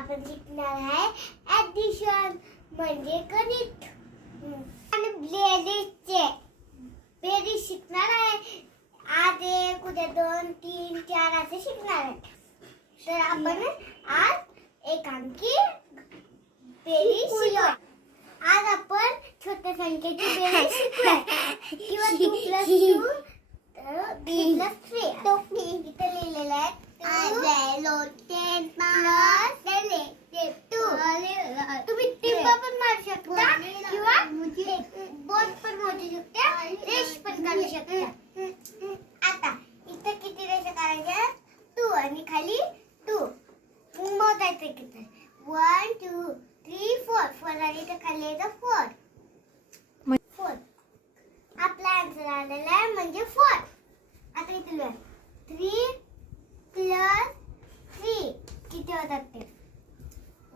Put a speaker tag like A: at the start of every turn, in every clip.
A: आपण शिकणार आहे. ऍडिशन म्हणजे गणित. आणि बेरीजचे. बेरीज शिकणार आहे. आज एक उद्या दोन तीन चार असे शिकणार आहे. तर आपण आज एकांकी बेरीज शिकूया. आज आपण छोट्या संख्येची बेरीज शिकूया. किंवा two plus two plus three इथं लिहिलेलं आहे. तुम्ही टिप्पा पण मारू शकता किंवा बोट पण मोजू शकता रेष पण काढू शकता आता इथं किती रेषा काढायच्या टू आणि खाली टू मोजायचं किती one two three four four आणि इथं खाली येतं फोर फोर आपला आन्सर आलेला आहे म्हणजे फोर आता इथे लिहा थ्री प्लस थ्री किती ते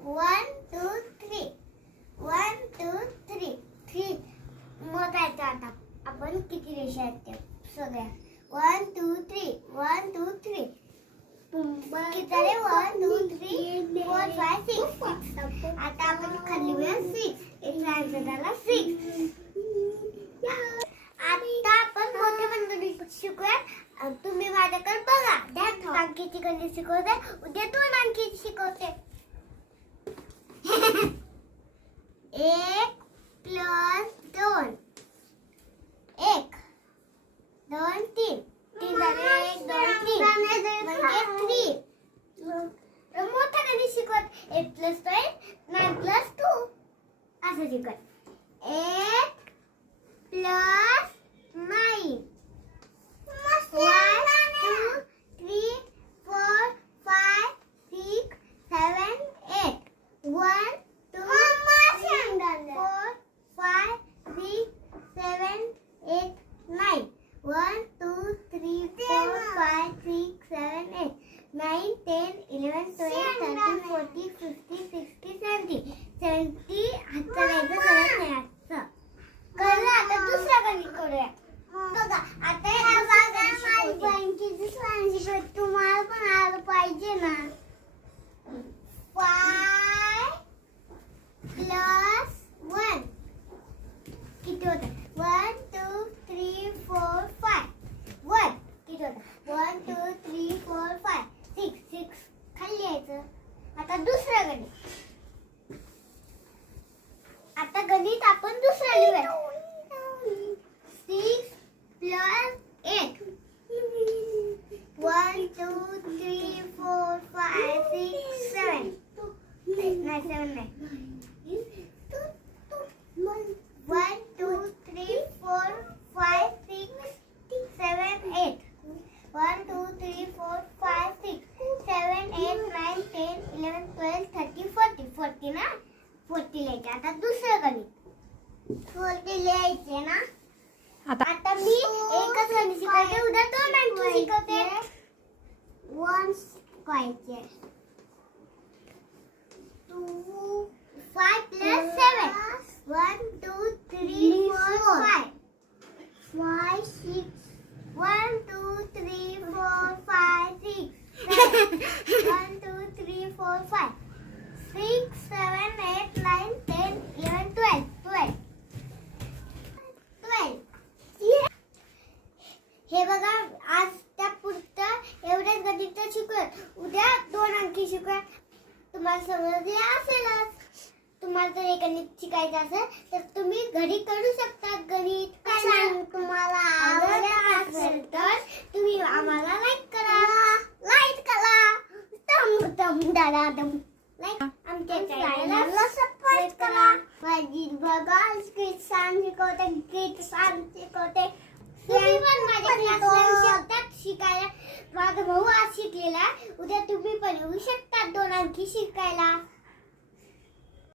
A: one two three one two three three मोजायचं आता. आपण किती रेषा आहेत त्या? सगळ्या. One two three one two three किती झाले? One two three four five six आता आपण खाली लिहूया सिक्स एक आन्सर झाला सिक्स आता आपण मोठे बंधू शिकूया अं, तुम्ही माझ्याकडे बघा. ध्यान अंकीची गणित शिकवते. उद्या दोन अंकीची शिकवते. एक प्लस दोन. एक. दोन तीन. तीन झाले एक दोन तीन. म्हणजे थ्री तर मोठा गणित शिकवत. एक प्लस दोन नाईन प्लस टू असं शिकवत. then नाही सेवन नाही one two three four five six seven eight one two three four five six seven eight nine ten eleven twelve thirty forty forty ना फोर्टी लिहायचे आता दुसरं गणित फोर्टी लिहायचे ना
B: आता
A: आता मी एकच गणित शिकवते उद्या दोन आणखी शिकवते. वन शिकवायचे two five plus seven one two three four five five six one two three four five six one two three four five six seven eight nine ten eleven twelve twelve twelve हे बघा आज त्या पुरतं एवढ्याच गणित शिकूया दोन अंकी शिकूया तुम्हाला समजले असेलच. तुम्हाला जर हे गणित शिकायचं असेल तर तुम्ही घरी करू शकता गणित काय तुम्हाला आवडत असेल तर तुम्ही आम्हाला लाईक करा. लाईक करा. तम तम दादा दम. लाईक आमच्या चॅनलला सबस्क्राईब करा. माझी बघा गीत सांग शिकवते गीत सांग शिकवते. तुम्ही पण माझ्या केला उद्या तुम्ही पण येऊ शकता दोन आणखी शिकायला.